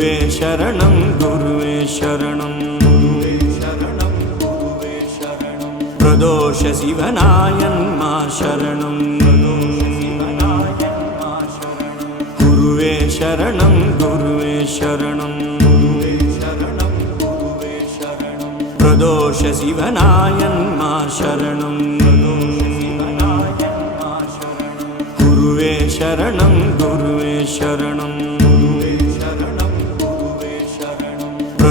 குருவே சரணம் குருவே சரணம் பிரதோஷ சிவனாயன்மா சரணம் குருவே சரணம் குருவே சரணம் பிரதோஷ சிவனாயன்மா சரணம் குருவே சரணம் குருவே சரணம்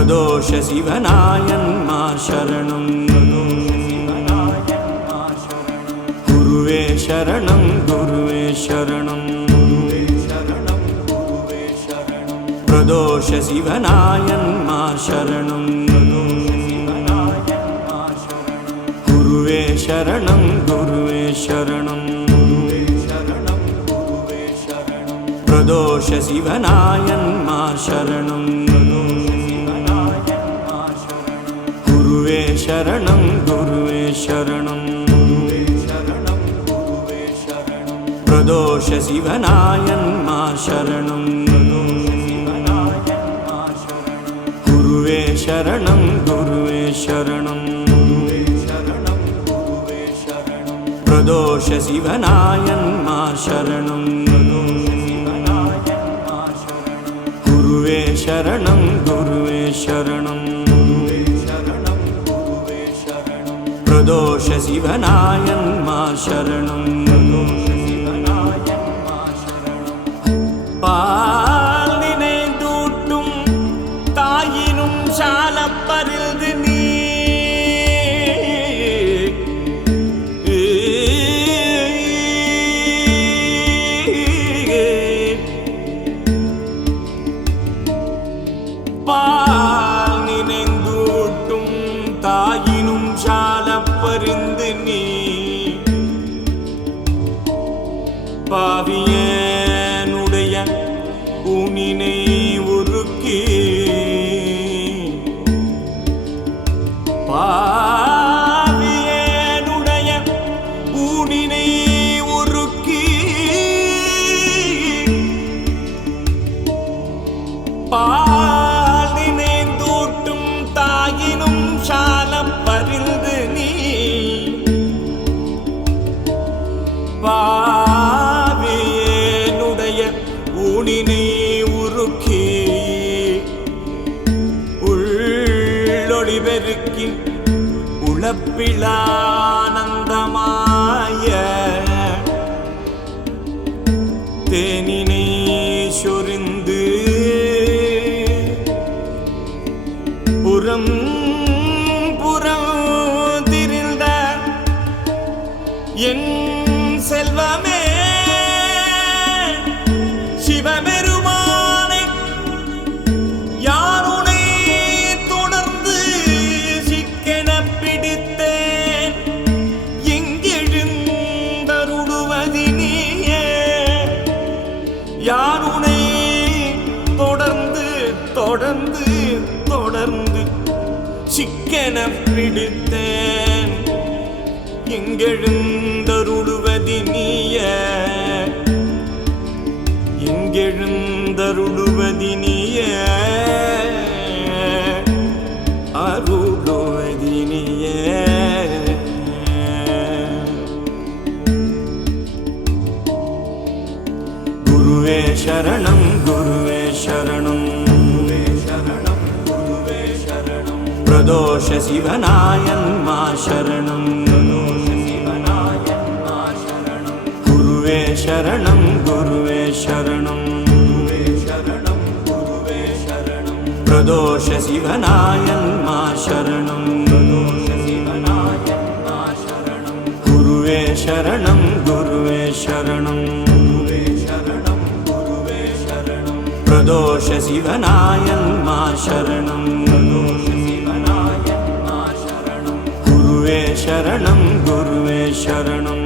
பிரதோஷ சிவனாயன்மா சரணம் குருவே சரணம் குருவே சரணம் பிரதோஷ சிவனாயன்மா சரணம் குருவே சரணம் குருவே சரணம் பிரதோஷ சிவனாயன்மா சரணம் குருவே சரணம் குருவே சரணம் பிரதோஷ சிவனாயன்மா சரணம் குருவே சரணம் குருவே சரணம் பிரதோஷ சிவனாயன்மா சரணம் குருவே சரணம் குருவே சரணம் பிரதோஷ சிவனாயன்மா சரணம் பால் நினைந்தூட்டும் தாயினும் சாலப்பரிந்து நீ பால் நினைந்தூட்டும் தாயினும் சாலப்பரிந்து நீ பாவியனுடைய ஊனினை உருக்கி பாவியனுடைய ஊனினை உருக்கி பால் நினைந்தூட்டும் தாயினும் சாலப்பரிந்து நீ பாவியனுடைய ஊனினை உருக்கி உள்ளொளி பெருக்கி உளப்பிலானந்தமாய தேனினை சொரிந்து புறம் புறம் திரிந்த என் செல்வமே சிவபெருமானை யாருனை தொடர்ந்து சிக்கென பிடித்தேன் எங்கெழுந்தருளுவதினியே யாருனை தொடர்ந்து தொடர்ந்து தொடர்ந்து சிக்கென பிடித்தேன் எங்கெழுந்தருளுவதினிய எங்கெழுந்தருளுவதினிய அருளுவதினிய குருவே சரணம் குருவே சரணம் பிரதோஷ சிவனாயன்மா சரணம் குருவே சரணம் குருவே சரணம் பிரதோஷ சிவனாயன்மா சரணம் குருவே சரணம் குருவே சரணம் பிரதோஷ சிவனாயன்மா சரணம் குருவே சரணம் குருவே சரணம்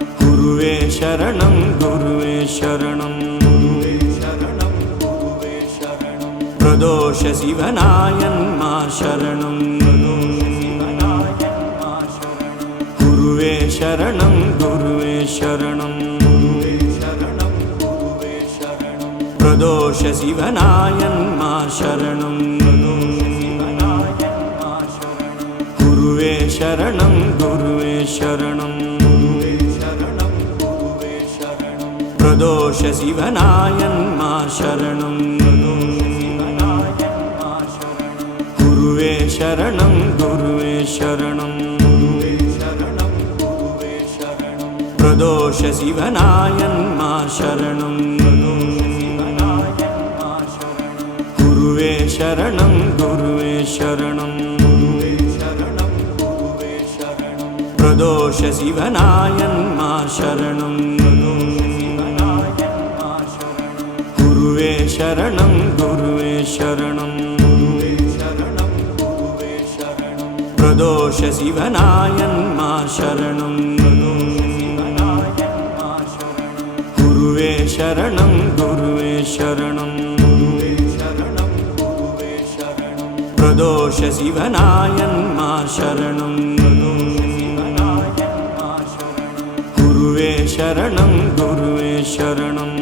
குருவே சரணம் குருவே சரணம் பிரதோஷ சிவனாயன்மா சரணம் குருவே சரணம் குருவே சரணம் பிரதோஷ சிவனாயன்மா சரணம் குருவே சரணம் குருவே சரணம் பிரதோஷ சிவனாயன்மா சரணம் குருவே சரணம் குருவே சரணம் பிரதோஷ சிவனாயன்மா சரணம் குருவே சரணம் குருவே சரணம் பிரதோஷ சிவனாயன்மா சரணம் குருவே சரணம் குருவே சரணம் பிரதோஷ சிவனாயன்மா சரணம் குருவே சரணம் குருவே சரணம் பிரதோஷ சிவனாயன்மா சரணம் குருவே சரணம் குருவே சரணம்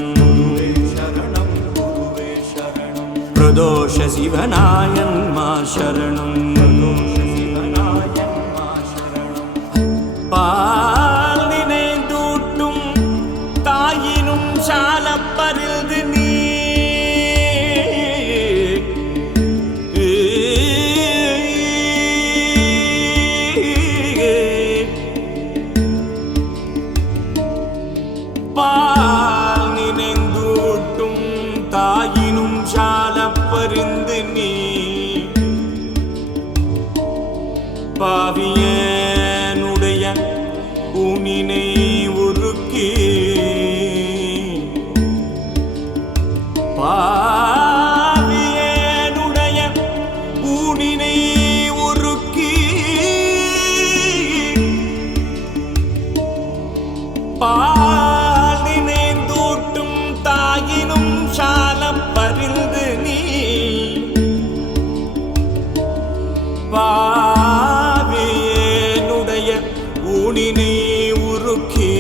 பிரதோஷ சிவனாயன்மா சரணம் பால் நினைந்தூட்டும் தாயினும் சாலப்பரிந்து நீ பால் நினைந்தூட்டும் தாயினும் சாலப்பரிந்து நீ பாவியனுடைய ஊனினை உருக்கி பாவியனுடைய ஊனினை உருக்கி பால் நினைந்தூட்டும் தாயினும் சாலப்பரிந்து நீ பாவியனுடைய ஊனினை உருக்கி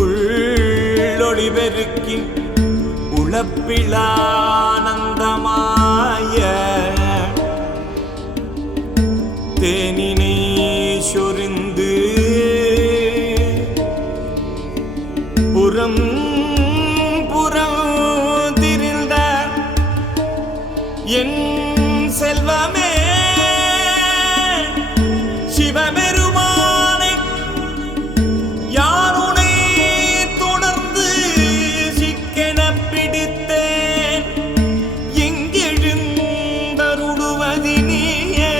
உள்ளொளி பெருக்கி உளப்பிலானந்தமாய தேனினை சொரிந்து புறம் புறம் திரிந்த என் செல்வமே சிவபெருமானை யாருனை தொடர்ந்து சிக்கென பிடித்தேன் எங்கெழுந்தருளுவதினியே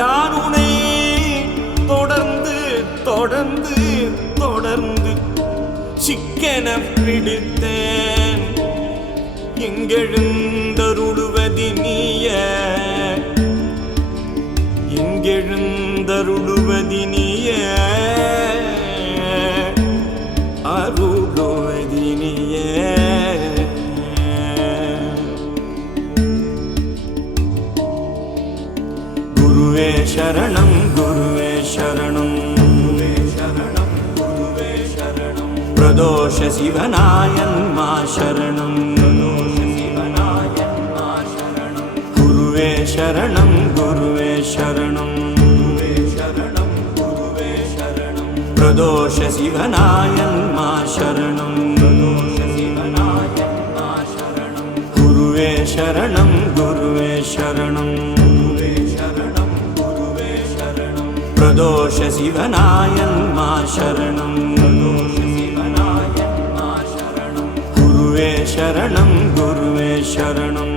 யாருனை தொடர்ந்து தொடர்ந்து தொடர்ந்து சிக்கென பிடித்தேன் எங்கெழுந்தருளுவதினிய எங்கெழுந்தருளுவதினிய அருளுவதினிய குருவே சரணம் குருவே சரணம் பிரதோஷ சிவனாயன்மா சரணம் குருவே சரணம் குருவே சரணம் பிரதோஷ சிவனாயன்மா சரணம் குருவே சரணம் குருவே சரணம் பிரதோஷ சிவனாயன்மா சரணம் குருவே சரணம் குருவே சரணம்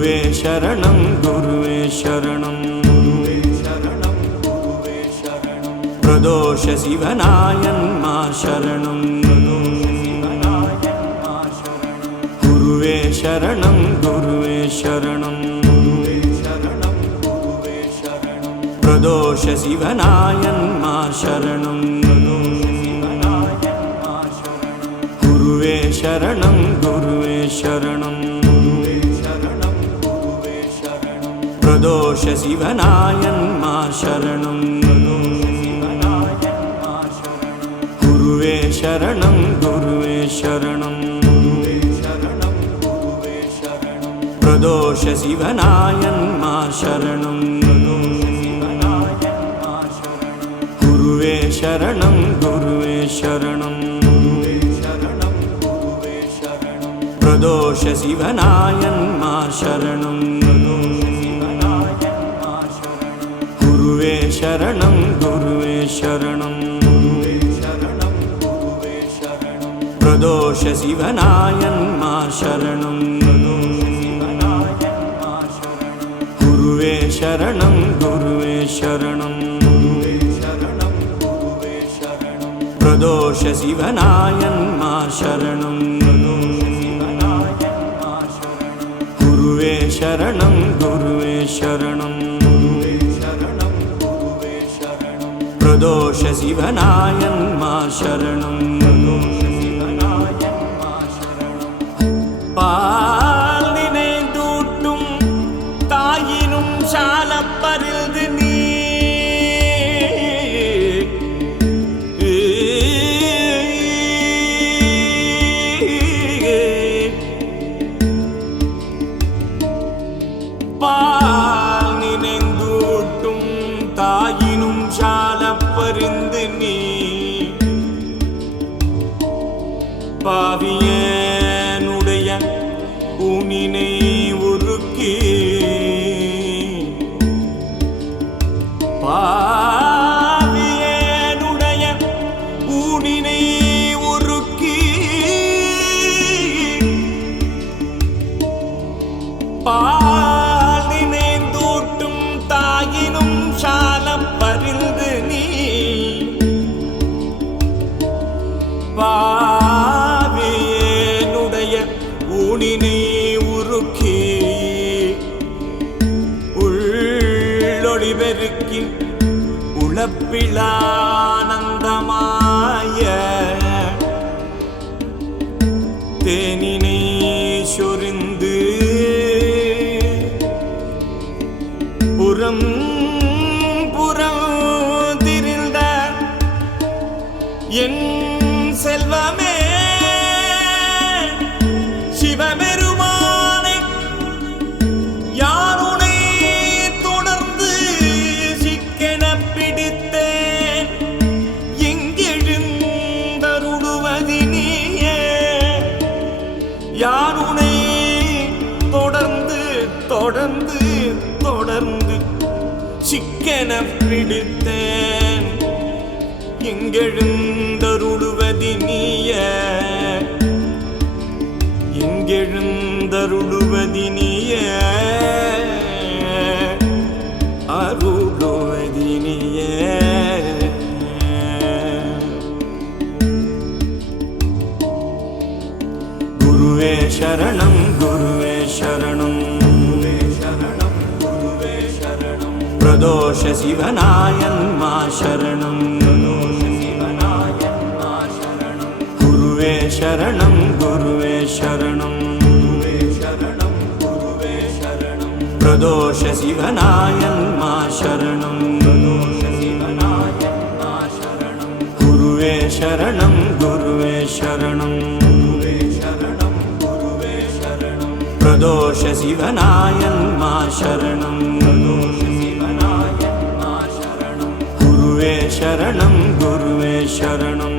குருவே சரணம் குருவே சரணம் பிரதோஷ சிவனாயன்மா சரணம் குருவே சரணம் குருவே சரணம் பிரதோஷ சிவனாயன்மா சரணம் குருவே சரணம் குருவே சரணம் பிரதோஷ சிவனாயன்மா சரணம் குருவே சரணம் குருவே சரணம் பிரதோஷ சிவனாயன்மா சரணம் குருவே சரணம் குருவே சரணம் பிரதோஷ சிவனாயன்மா சரணம் குருவே சரணம் குருவே சரணம் பிரதோஷ சிவனாயன்மா சரணம் குருவே சரணம் குருவே சரணம் பிரதோஷ சிவனாயன்மா சரணம் குருவே சரணம் குருவே சரணம் பிரதோஷ சிவனாயன்மா சரணம் பால் நினைந்தூட்டும் தாயினும் சாலப்பரிந்து நீ பால் நினைந்தூட்டும் தாயினும் சாலப்பரிந்து நீ பாவியனுடைய ஊனினை உருக்கி பாவியனுடைய ஊனினை உருக்கி பால் நினைந்தூட்டும் தாயினும் சாலம் பரிந்து நீ பாவியனுடைய ஊனினை உருக்கி உள்ளொளி பெருக்கி உளப்பிலானந்தமாய தேனினை சொரிந்து புறம் புறம் திரிந்த என் செல்வமே சிவபெருமானை யாருனை தொடர்ந்து சிக்கென பிடித்தேன் எங்கெழுந்தருளுவதி நீயே யாருனை தொடர்ந்து தொடர்ந்து தொடர்ந்து சிக்கென பிடித்தேன் எங்கெழுந்தருளுவதி நீயே எங்கெழுந்தருளுவதி நீயே அருளுவதி நீயே குருவே சரணம் குருவே சரணம் பிரதோஷ சிவனாயன்மா சரணம் குருவே சரணம் குருவே சரணம் பிரதோஷ சிவனாயன்மா சரணம் குருவே சரணம் குருவே சரணம் பிரதோஷ சிவனாயன்மா சரணம் குருவே சரணம் குருவே சரணம்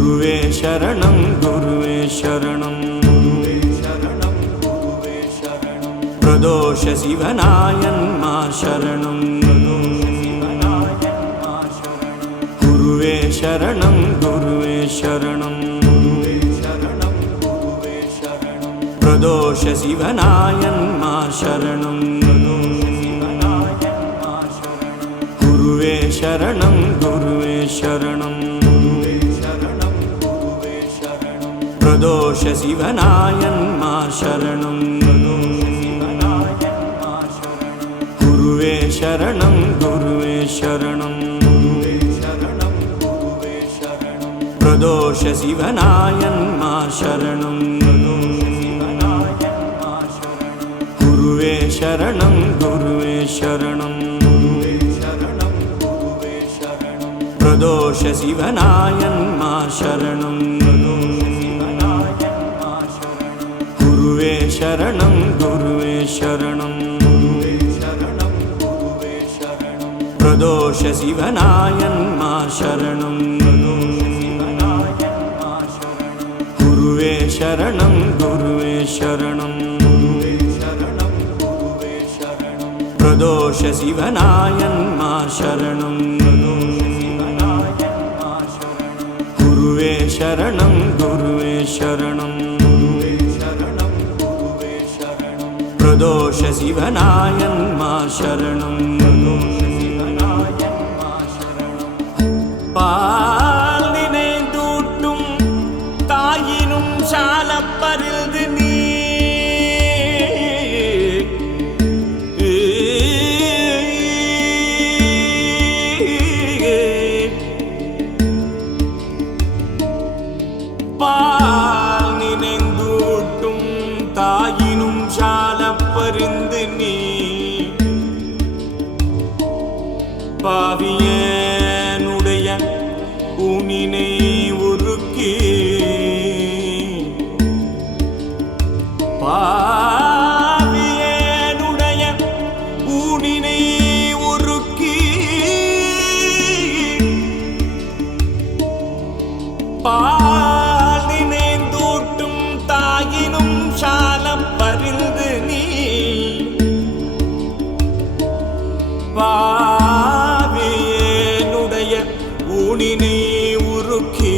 குருவே சரணம் குருவே சரணம் பிரதோஷ சிவனாயன்மா சரணம் குருவே சரணம் குருவே சரணம் பிரதோஷ சிவனாயன்மா சரணம் குருவே சரணம் குருவே சரணம் பிரதோஷ சிவனாயன்மா சரணம் குருவே சரணம் குருவே சரணம் பிரதோஷ சிவனாயன்மா சரணம் குருவே சரணம் குருவே சரணம் பிரதோஷ சிவனாயன்மா சரணம் குருவே சரணம் குருவே சரணம் பிரதோஷ சிவனாயன்மா சரணம் குருவே சரணம் குருவே சரணம் பிரதோஷ சிவனாயன்மா சரணம் குருவே சரணம் குருவே சரணம் பிரதோஷ சிவனாயன்மா சரணம் பால் நினைந்தூட்டும் தாயினும் சாலப்பரிந்து நீ பால் நினைந்தூட்டும் தாயினும் சாலப்பரிந்து நீ பாவியனுடைய ஊனினை உருக்கி பாவியனுடைய ஊனினை உருக்கி பால் நினைந்தூட்டும் தாயினும் சாலம் பரிந்து நீ பாவியனுடைய ஊனினை உருக்கி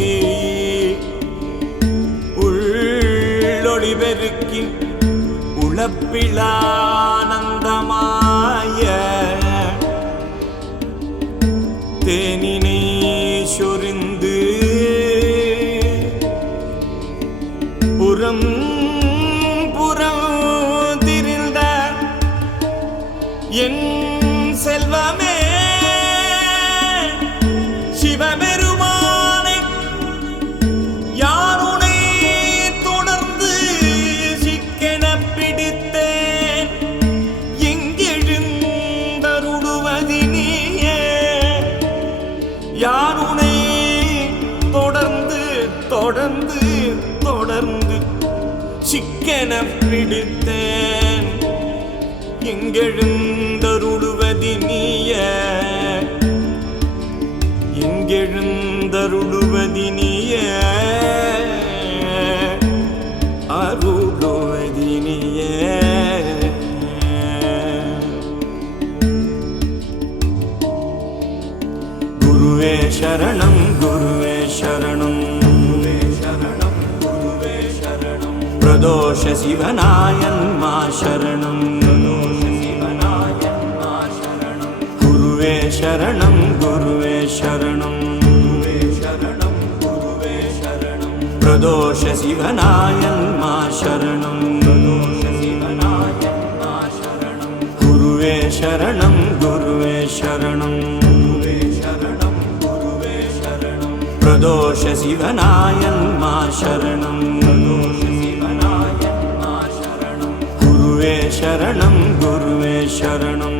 உள்ளொளி பெருக்கி உளப்பிலானந்தமாய தேனினை சொரிந்து புறம் புறம் திரிந்த என் செல்வமே சிவபெருமானை யாருனை தொடர்ந்து சிக்கென பிடித்தேன் எங்கெழுந்தருளுவதினியே யாருனை தொடர்ந்து தொடர்ந்து தொடர்ந்து சிக்கென பிடித்தேன் எங்கெழுந்தருளுவதினிய எங்கெழுந்தருளுவதினிய அருளுவதினிய குருவே சரணம் குருவே சரணம் பிரதோஷ சிவனாயன்மா சரணம் குருவே சரணம் குருவே சரணம் பிரதோஷ சிவனாயன்மா சரணம் குருவே சரணம் குருவே சரணம் பிரதோஷ சிவனாயன்மா சரணம் குருவே சரணம் குருவே சரணம்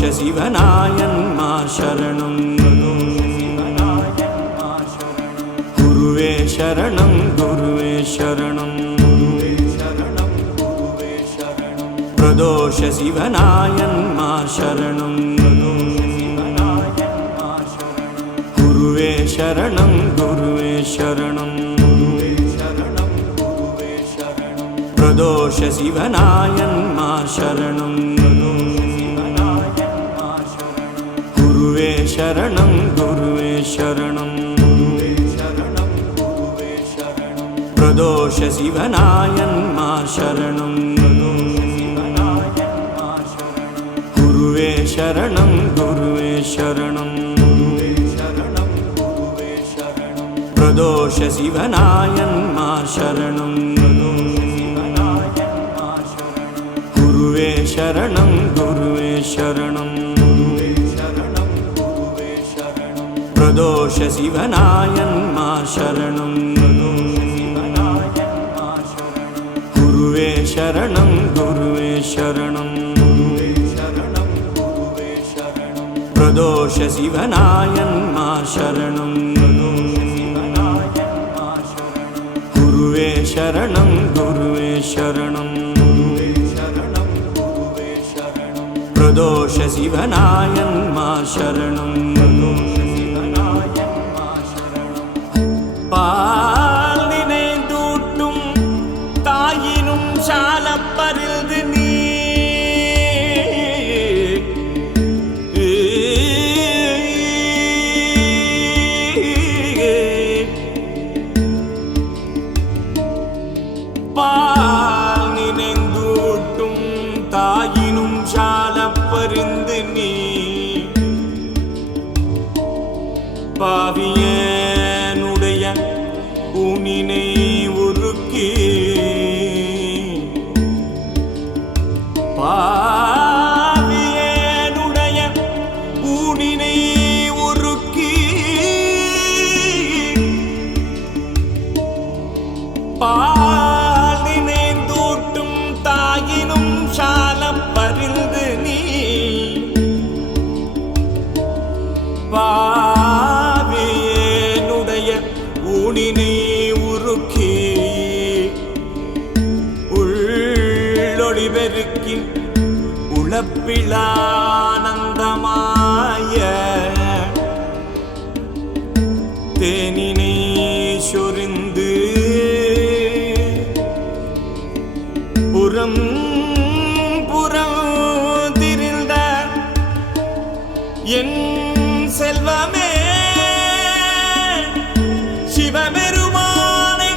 பிரதோஷ சிவனாயன்மா சரணம் குருவே சரணம் குருவே சரணம் பிரதோஷ சிவனாயன்மா சரணம் குருவே சரணம் குருவே சரணம் பிரதோஷ சிவனாயன்மா சரணம் குருவே சரணம் குருவே சரணம் பிரதோஷ சிவனாயன்மா சரணம் குருவே சரணம் குருவே சரணம் பிரதோஷ சிவனாயன்மா சரணம் குருவே சரணம் குருவே சரணம் பிரதோஷ சிவனாயன்மா சரணம் குருவே சரணம் குருவே சரணம் பிரதோஷ சிவனாயன்மா சரணம் குருவே சரணம் குருவே சரணம் பிரதோஷ சிவனாயன்மா சரணம் பால் நினைந்தூட்டும் தாயினும் சாலப்பரிந்து நீ பால் நினைந்தூட்டும் தாயினும் சாலப்பரிந்து நீ பாவியனுடைய ஊனினை உருக்கி பாவியனுடைய ஊனினை உருக்கி பால் நினைந்தூட்டும் தாயினும் சாலப்பரிந்து நீ பாவியனுடைய ஊனினை உருக்கி உள்ளொளி பெருக்கி உளப்பிலானந்தமாய தேனினை சொரிந்து புறம் புறம் திரிந்த என் செல்வமே சிவபெருமானை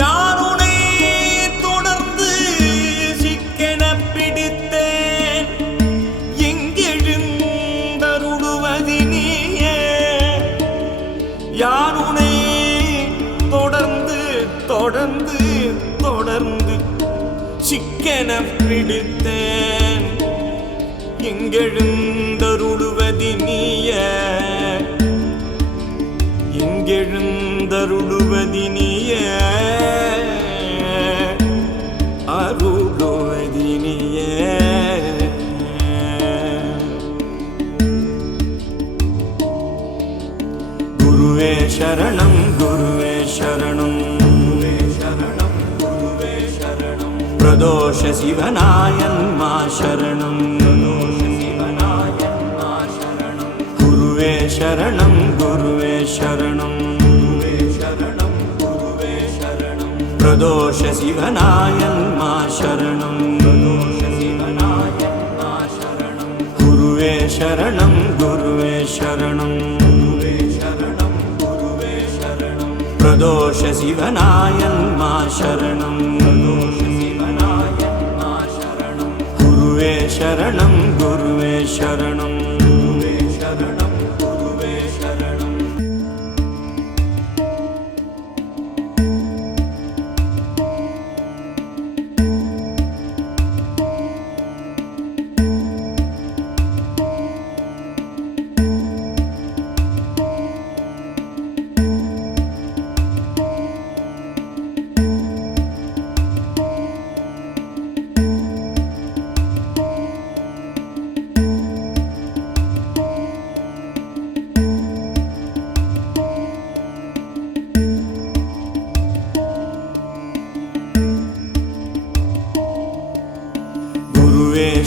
யாருனை தொடர்ந்து சிக்கென பிடித்தேன் எங்கெழுந்தருளுவதினியே யாருனை தொடர்ந்து தொடர்ந்து தொடர்ந்து சிக்கென பிடித்தேன் எங்கெழுந்தருளுவதினிய எங்கெழுந்தருளுவதினிய அருளுவதினிய குருவே சரணம் குருவே சரணம் பிரதோஷ சிவனாயன்மா சரணம் குருவே சரணம் குருவே சரணம் பிரதோஷ சிவனாயன்மா சரணம் குருவே சரணம் குருவே சரணம் பிரதோஷ சிவனாயன்மா சரணம் குருவே சரணம் குருவே சரணம்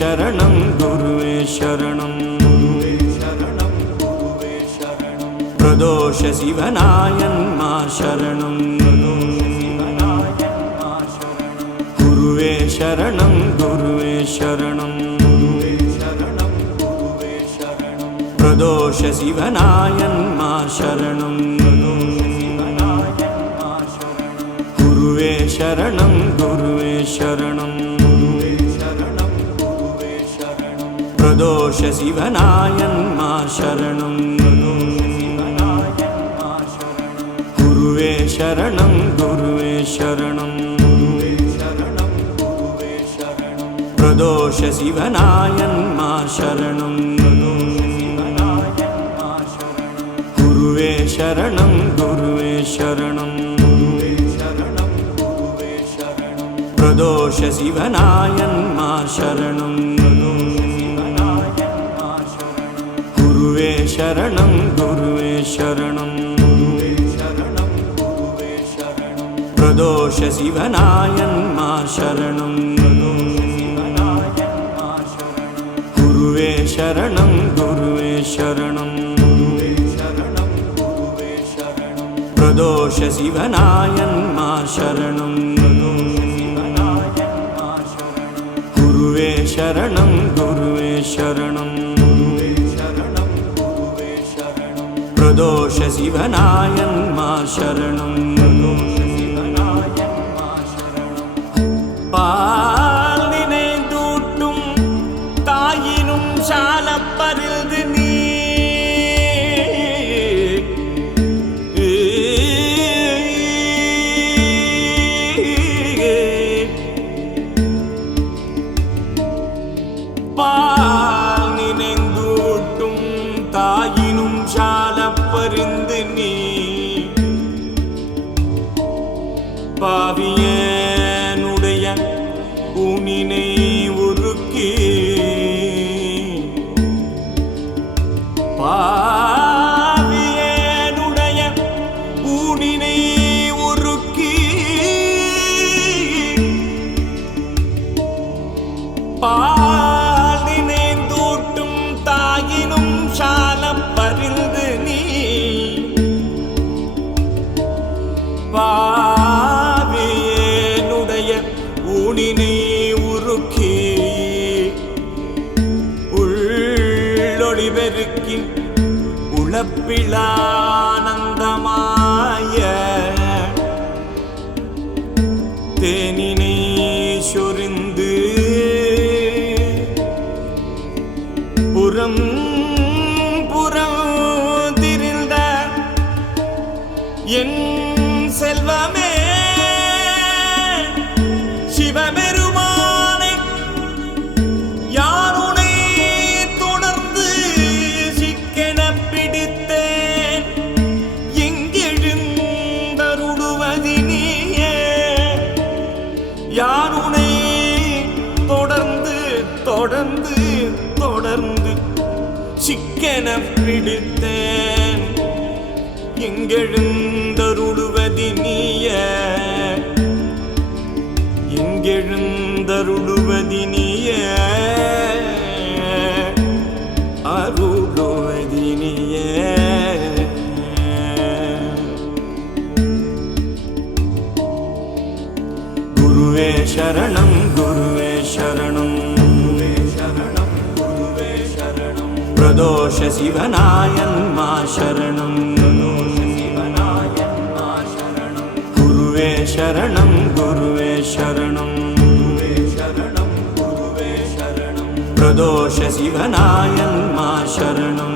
शरणं गुरुवे शरणं प्रदोष शिवनायन्मा शरणं गुरुवे शरणं गुरुवे शरणं प्रदोष शिवनायन्मा शरणं गुरुवे शरणं गुरुवे शरणं प्रदोष शिवनायन्मा शरणं गुरुवे शरणं गुरुवे शरणं प्रदोष शिवनायन्मा शरणं गुरुवे शरणं गुरुवे शरणं प्रदोष शिवनायन्मा शरणं गुरुवे शरणं गुरुवे शरणं प्रदोष शिवनायन्मा शरणं गुरुवे शरणं गुरुवे शरणं प्रदोष शिवनायन्मा शरणं गुरुवे शरणं गुरुवे शरणं प्रदोष शिवनायन्मा शरणं பால் நினைந்தூட்டும் தாயினும் சாலப்பரிது நீ பால் நினைந்தூட்டும் தாயினும் சாலப்பரிந்து நீ பாவிய ஊனினை உருக்கி பாவியனுடைய ஊனினை உருக்கி பால் நினைந்தூட்டும் தாயினும் சாலம் பரிந்து நீ பாவியனுடைய ஊனினை உருக்கி உள்ளொளி பெருக்கி உளப்பிலானந்தமாய தேனினை சொரிந்து புறம் புறம் திரிந்த என் செல்வமே சிவபெருமானை யாருனை தொடர்ந்து சிக்கென பிடித்தேன் எங்கெழுந்தருளுவதினியே யாருனை தொடர்ந்து தொடர்ந்து தொடர்ந்து சிக்கென பிடித்தேன் எங்கெழுந்தருளுவதினியே எங்கெழுந்தருளுவதினியே அருளுவதினியே குருவே சரணம் குருவே சரணம் பிரதோஷ சிவனாயன்மா சரணம் குருவே சரணம் குருவே சரணம் प्रदोष शिवनायन्मा शरणं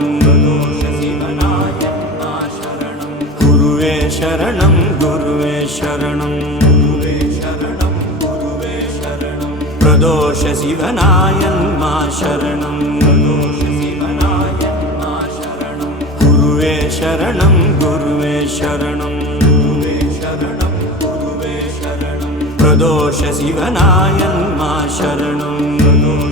गुरुवे शरणं गुरुवे शरणं प्रदोष शिवनायन्मा शरणं गुरुवे शरणं गुरुवे शरणं प्रदोष शिवनायन्मा शरणं